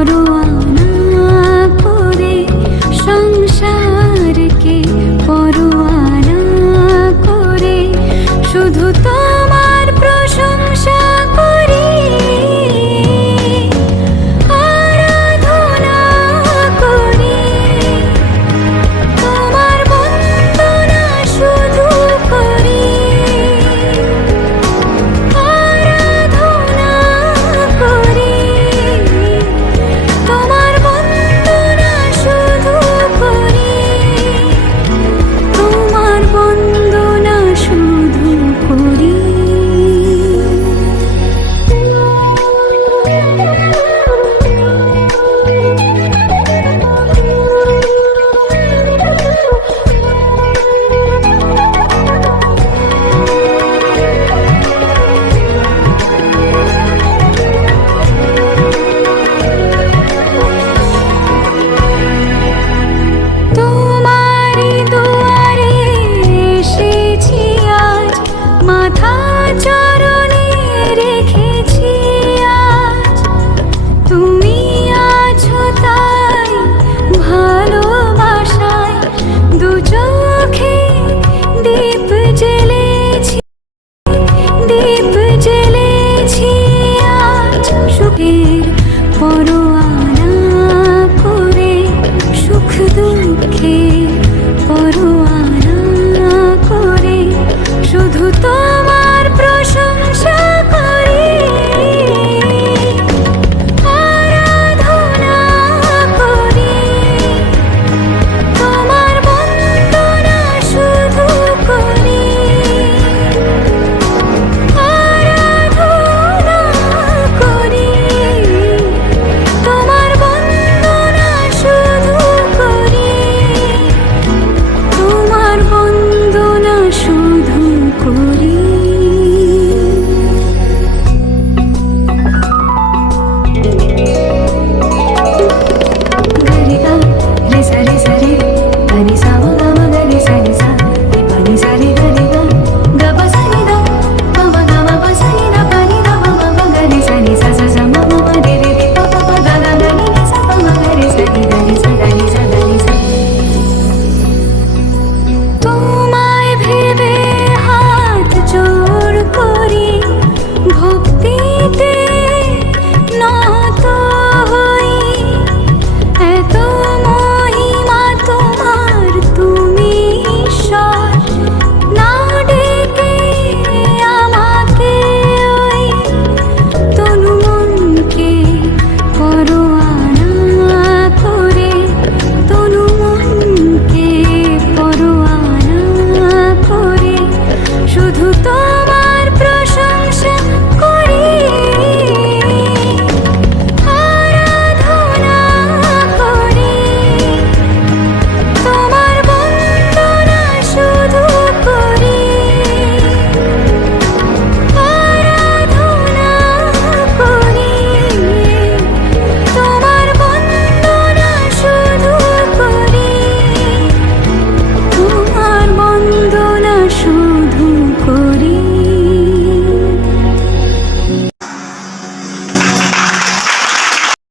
পরোয়ানা করে সংসারকে পরোয়ানা করে শুধু তোমার প্রশংসা করি, আরাধনা করি, তোমার বন্দনা শুধু করি, আরাধনা করি, তোমার বন্দনা শুধু করি, তোমার বন্দনা শুধু করি। তোমারই দুয়ারে এসেছি আজ, মাথা চরণে রেখেছি আজ। তুমি আছো তাই ভালোবাসায় দু চোখে দীপ জ্বেলেছি, দীপ জ্বেলেছি আজ সুখের পরোয়া